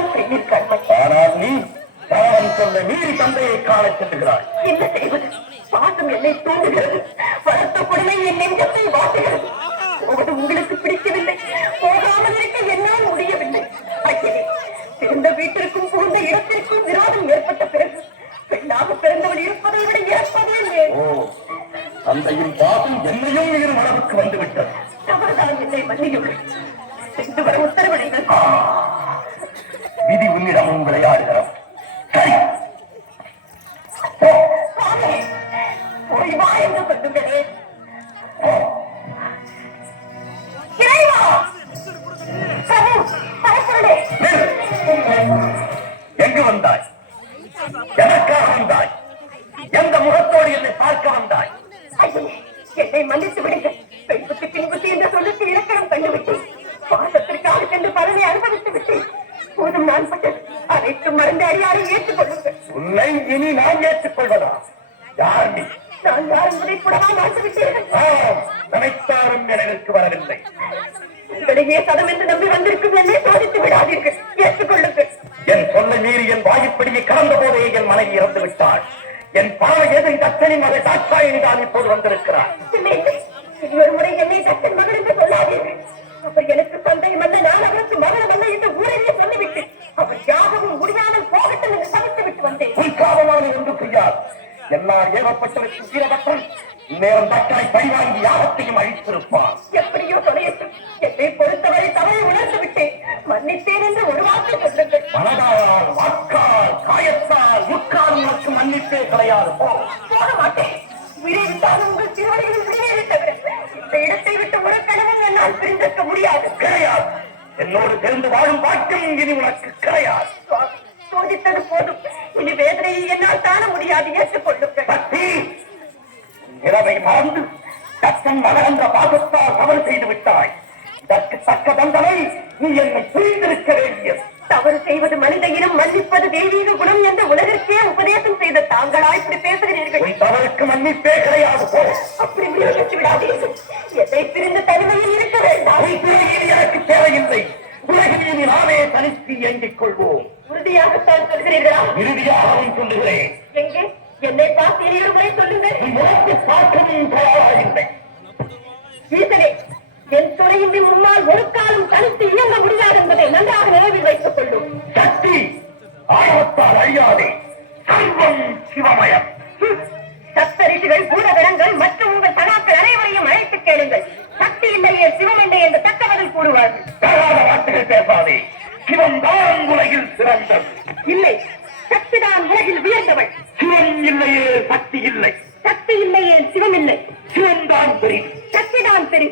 என்னதான் செய்வீர்கள்? ஆனால் நீ பாவம் சொல்ல மீறி தந்தையை காண செல்கிறாய். என்ன செய்வது? பாசம் என்னை தூண்டுகிறது, வளர்த்த கொடுமை என் நெஞ்சத்தை வாட்டுகிறது. உங்களுக்கு பிடிக்கவில்லை, போகாமல் இருக்க என்னால் முடியவில்லை. பிறந்த வீட்டிற்கும் புகுந்த இடத்திற்கும் விரோதம் ஏற்பட்ட பிறகு பெண்ணாக பிறந்தவள் இருப்பதை விட இறப்பதே. தந்தையின் பாசம் என்னையும் இரு மனதுக்கு வந்துவிட்டது. தவறுதான், என்னை மன்னியுங்கள். சென்று வர உத்தரவிடுங்கள். விதி உன்னிடம் விளையாடுகிறோம். போய் வா என்று சொல்லுங்களே. எங்கு வந்தாய்? எனக்காக வந்தாய்? எந்த முகத்தோடு என்னை பார்க்க வந்தாய்? என்னை மன்னித்து விடுங்கள். பெண்புத்தி பின்புத்தி என்ற சொல்லுக்கு இலக்கணம் கண்டுவிட்டேன். பாசத்திற்காக சென்று பலனை அனுபவித்து விட்டேன். போதும், நான் பட்டது அனைத்தும் மறந்து அறியாரை ஏற்றுக்கொள்ளுங்கள். உன்னை இனி நான் ஏற்றுக்கொள்வதா? யார் நீ? நான் யாரும் முனைப்புடனா மாற்றி விட்டீர்கள். நினைத்தாரும் எனக்கு வரவில்லை. உங்களையே சதம் என்று நம்பி வந்திருக்கும் என்னை சோதித்து விடாதீர்கள். ஏற்றுக்கொள்ளுங்கள். என் சொல்லை மீறி என் வாயுப்படியை கடந்த போதே என் மனைவி இறந்து விட்டாள். என் பாவ எதிரி தச்சனின் மகள் தாட்சாயினி தான் இப்போது வந்திருக்கிறார். இனி ஒரு முறை என்னை தச்சன் மகள் என்று சொல்லாதீர்கள். அவர் எனக்கு தந்தை மல்ல, நான் அவருக்கு மகன் அல்ல என்று ஊரையே சொல்லிவிட்டு அவர் யாகவும் முடியாமல் போகட்டும் என்று தவிர்த்து விட்டு வந்தேன். உள்காவலான என்று புரியாது. என்னால் ஏவப்பட்டவருக்கு வீரபட்டன் நேரம் தக்காய் பழிவாங்கி யாகத்தையும் அழித்திருப்பார். எப்படியோ தொலையட்டும். என்னை பொறுத்தவரை தவறை உணர்ந்து விட்டேன். மன்னித்தேன் என்று ஒரு வார்த்தை சொல்லுங்கள். மனதால், வாக்கால், காயத்தால், முக்கால் மற்றும் மன்னிப்பே கிடையாது. போக மாட்டேன். விரைவிட்டால் உங்கள் திருவடிகளில் விடையேறி தவிர இந்த இடத்தை விட்டு ஒரு கணவன் என்னால் பிரிந்திருக்க முடியாது. கிடையாது. என்னோடு தெரிந்து வாழும் பாக்கியம் இனி உனக்கு கிடையாது. சோதித்தது போதும். இனி வேதனையை என்னால் தாழ முடியாது. ஏற்றுக்கொள்ளுங்கள். பக்தி இரவை மறந்து தத்தன் மகன்ற பாகத்தால் தவறு செய்து விட்டாய். இதற்கு தக்க தண்டனை நீ என்னை புரிந்திருக்க வேண்டியது. தவறு செய்வது மனித இனம், மன்னிப்பது தெய்வீக குணம் என்ற உலகிற்கே உபதேசம் செய்த தாங்களா இப்படி பேசுகிறீர்கள்? தவறுக்கு மன்னிப்பே கிடையாது. போ. அப்படி முயற்சி விடாதீர்கள். எதை பிரிந்து தனிமையில் இருக்க வேண்டாம். எனக்கு தேவையில்லை. உலகில் நாமே தனித்து இயங்கிக் கொள்வோம். உறுதியாகத்தான் சொல்கிறீர்களா? இறுதியாகவும் சொல்லுகிறேன். எங்கே? என்னை பார்த்து இரு முறை சொல்லுங்கள். உனக்கு பார்க்கவும் தயாராகில்லை. ஈசனே, என் துறையின் முன்னால் ஒரு காலம் தனித்து இயங்க முடியாது என்பதை நன்றாக நினைவில் வைத்துக் கொள்ளும். சக்தி ஆர்வத்தால் அழியாதே. சர்வம் சிவமயம். சப்தரிஷிகள், பூதகணங்கள் மற்றும் உங்கள் சகாக்கள் அனைவரையும் அழைத்து கேளுங்கள். சக்தி இல்லையே சிவம் இல்லை என்று தக்க பதில் கூறுவார்கள். தகாத வார்த்தைகள் பேசாதே. சிவம் தான் உலகில் சிறந்தது. இல்லை, சக்திதான் உலகில் உயர்ந்தவள். சிவம் இல்லையே சக்தி இல்லை. சக்தி இல்லையே சிவம் இல்லை. சிவம் தான் பெரிய, சக்தி தான் பெரிய.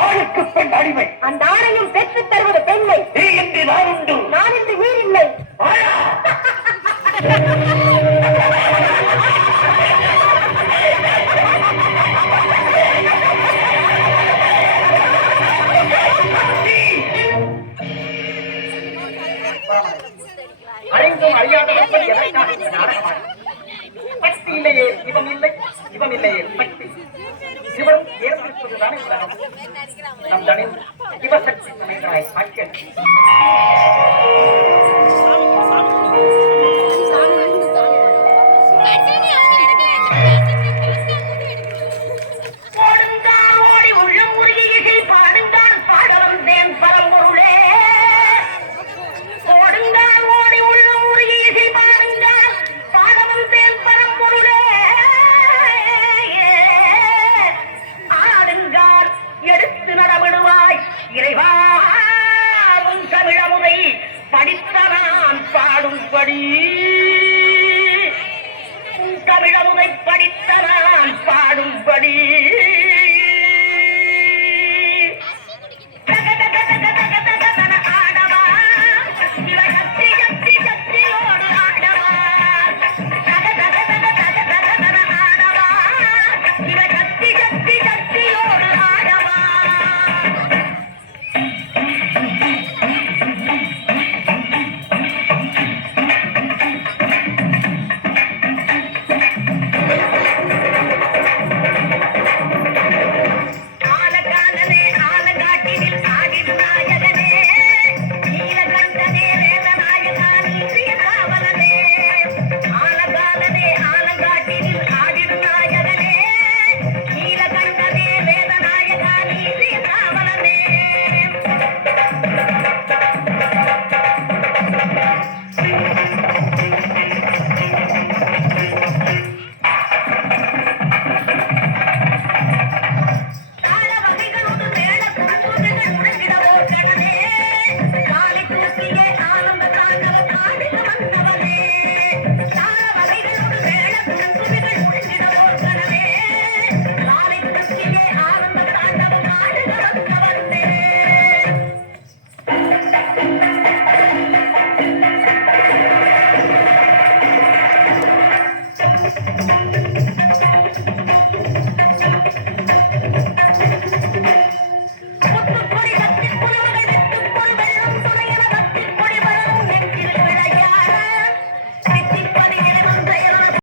ஆணுக்கு பெண் அடிமை. அந்த ஆணையும் பெற்றுத் தருவது பெண்மை. நீ இன்றி நான் உண்டு, நான் இன்றி நீர் இல்லை. அழைந்தும் அறியாதவர்கள் எதற்காக இந்த நாடகமாக? சக்தி இல்லையே சிவம் இல்லை, சிவம் இல்லையே சக்தி. சிவம் ஏற்படுத்துவதுதான் நம் தனி சிவசக்தி சமைக்கிறாய்.